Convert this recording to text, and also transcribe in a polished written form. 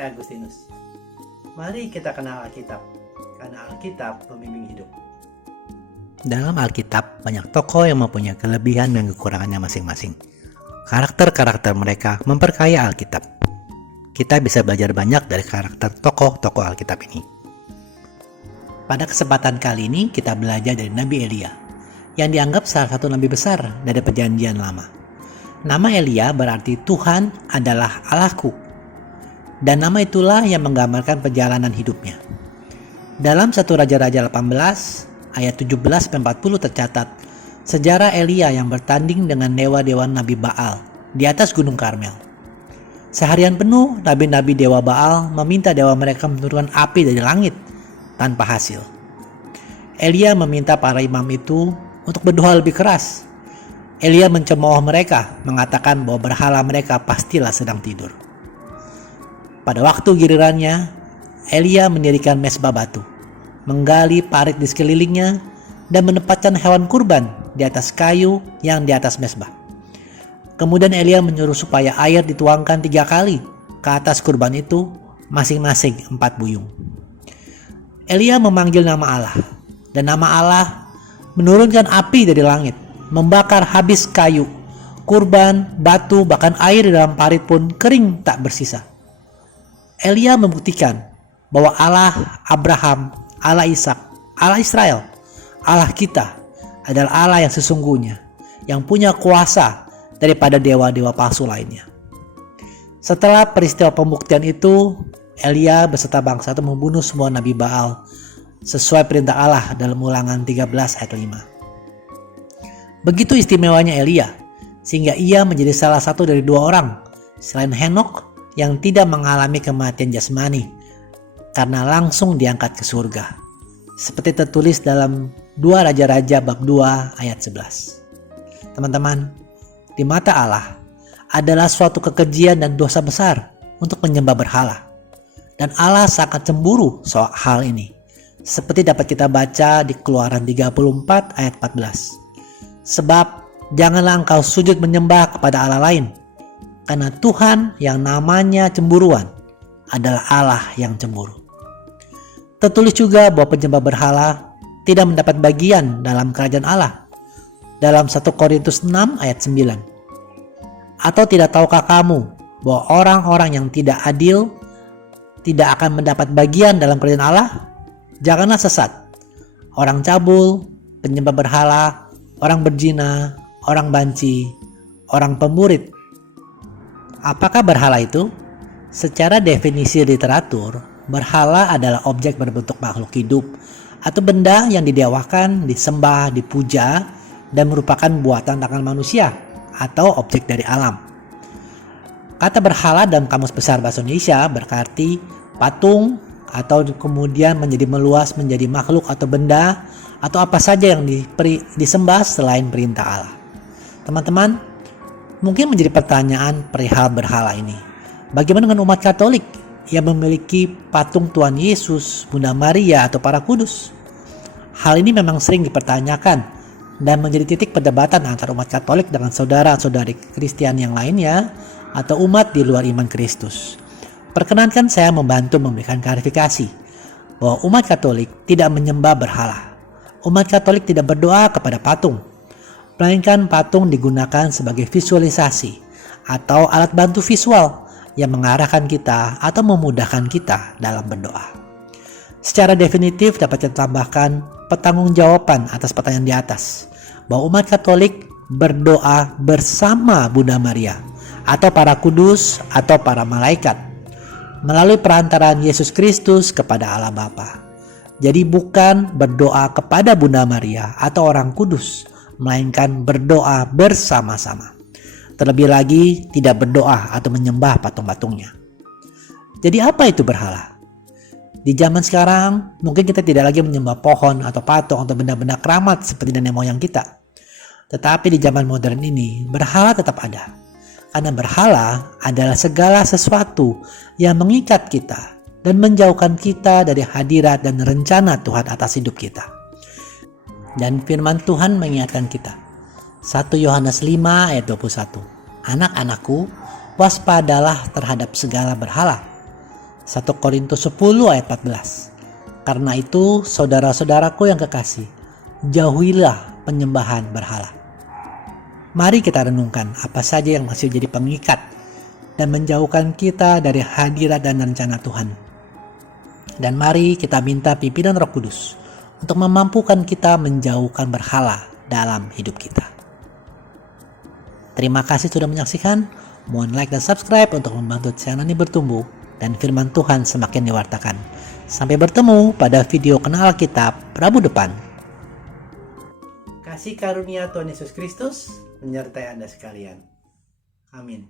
saya Agustinus. Mari kita kenal Alkitab, karena Alkitab pembimbing hidup. Dalam Alkitab, banyak tokoh yang mempunyai kelebihan dan kekurangannya masing-masing. Karakter-karakter mereka memperkaya Alkitab. Kita bisa belajar banyak dari karakter tokoh-tokoh Alkitab ini. Pada kesempatan kali ini, kita belajar dari Nabi Elia, yang dianggap salah satu nabi besar dari Perjanjian Lama. Nama Elia berarti Tuhan adalah Allahku, dan nama itulah yang menggambarkan perjalanan hidupnya. Dalam 1 Raja-Raja 18, ayat 17-40 tercatat sejarah Elia yang bertanding dengan dewa-dewa Nabi Baal di atas Gunung Karmel. Seharian penuh nabi-nabi dewa Baal meminta dewa mereka menurunkan api dari langit tanpa hasil. Elia meminta para imam itu untuk berdoa lebih keras. Elia mencemooh mereka, mengatakan bahwa berhala mereka pastilah sedang tidur. Pada waktu gilirannya, Elia mendirikan mezbah batu, menggali parit di sekelilingnya, dan menempatkan hewan kurban di atas kayu yang di atas mezbah. Kemudian Elia menyuruh supaya air dituangkan 3 kali ke atas kurban itu, masing-masing 4 buyung. Elia memanggil nama Allah, dan nama Allah menurunkan api dari langit, membakar habis kayu, kurban, batu, bahkan air di dalam parit pun kering tak bersisa. Elia membuktikan bahwa Allah Abraham, Allah Ishak, Allah Israel, Allah kita adalah Allah yang sesungguhnya, yang punya kuasa daripada dewa-dewa palsu lainnya. Setelah peristiwa pembuktian itu, Elia beserta bangsa itu membunuh semua Nabi Baal sesuai perintah Allah dalam Ulangan 13 ayat 5. Begitu istimewanya Elia, sehingga ia menjadi salah satu dari 2 orang selain Henokh yang tidak mengalami kematian jasmani karena langsung diangkat ke surga, seperti tertulis dalam 2 Raja-Raja bab 2 ayat 11. Teman-teman, di mata Allah adalah suatu kekejian dan dosa besar untuk menyembah berhala, dan Allah sangat cemburu soal hal ini, seperti dapat kita baca di Keluaran 34 ayat 14. Sebab janganlah engkau sujud menyembah kepada Allah lain, karena Tuhan yang namanya cemburuan adalah Allah yang cemburu. Tertulis juga bahwa penyembah berhala tidak mendapat bagian dalam kerajaan Allah dalam 1 Korintus 6 ayat 9. Atau tidak tahukah kamu bahwa orang-orang yang tidak adil tidak akan mendapat bagian dalam kerajaan Allah? Janganlah sesat. Orang cabul, penyembah berhala, orang berzina, orang banci, orang pemurit. Apakah berhala itu? Secara definisi literatur, berhala adalah objek berbentuk makhluk hidup atau benda yang didewakan, disembah, dipuja, dan merupakan buatan tangan manusia atau objek dari alam. Kata berhala dalam Kamus Besar Bahasa Indonesia berarti patung, atau kemudian menjadi meluas menjadi makhluk atau benda atau apa saja yang disembah selain perintah Allah. Teman-teman, mungkin menjadi pertanyaan perihal berhala ini. Bagaimana dengan umat Katolik yang memiliki patung Tuhan Yesus, Bunda Maria, atau para kudus? Hal ini memang sering dipertanyakan dan menjadi titik perdebatan antara umat Katolik dengan saudara-saudari Kristen yang lainnya atau umat di luar iman Kristus. Perkenankan saya membantu memberikan klarifikasi bahwa umat Katolik tidak menyembah berhala. Umat Katolik tidak berdoa kepada patung, melainkan patung digunakan sebagai visualisasi atau alat bantu visual yang mengarahkan kita atau memudahkan kita dalam berdoa. Secara definitif dapat ditambahkan pertanggungjawaban atas pertanyaan di atas, bahwa umat Katolik berdoa bersama Bunda Maria atau para kudus atau para malaikat melalui perantaraan Yesus Kristus kepada Allah Bapa. Jadi bukan berdoa kepada Bunda Maria atau orang kudus, melainkan berdoa bersama-sama. Terlebih lagi tidak berdoa atau menyembah patung-patungnya. Jadi apa itu berhala? Di zaman sekarang mungkin kita tidak lagi menyembah pohon atau patung atau benda-benda keramat seperti nenek moyang kita. Tetapi di zaman modern ini berhala tetap ada. Karena berhala adalah segala sesuatu yang mengikat kita dan menjauhkan kita dari hadirat dan rencana Tuhan atas hidup kita. Dan firman Tuhan mengingatkan kita. 1 Yohanes 5 ayat 21. Anak-anakku, waspadalah terhadap segala berhala. 1 Korintus 10 ayat 14. Karena itu, saudara-saudaraku yang kekasih, jauhilah penyembahan berhala. Mari kita renungkan apa saja yang masih jadi pengikat dan menjauhkan kita dari hadirat dan rencana Tuhan. Dan mari kita minta pimpinan Roh Kudus untuk memampukan kita menjauhkan berhala dalam hidup kita. Terima kasih sudah menyaksikan. Mohon like dan subscribe untuk membantu channel ini bertumbuh dan firman Tuhan semakin diwartakan. Sampai bertemu pada video Kenal Alkitab Rabu depan. Kasih karunia Tuhan Yesus Kristus menyertai Anda sekalian. Amin.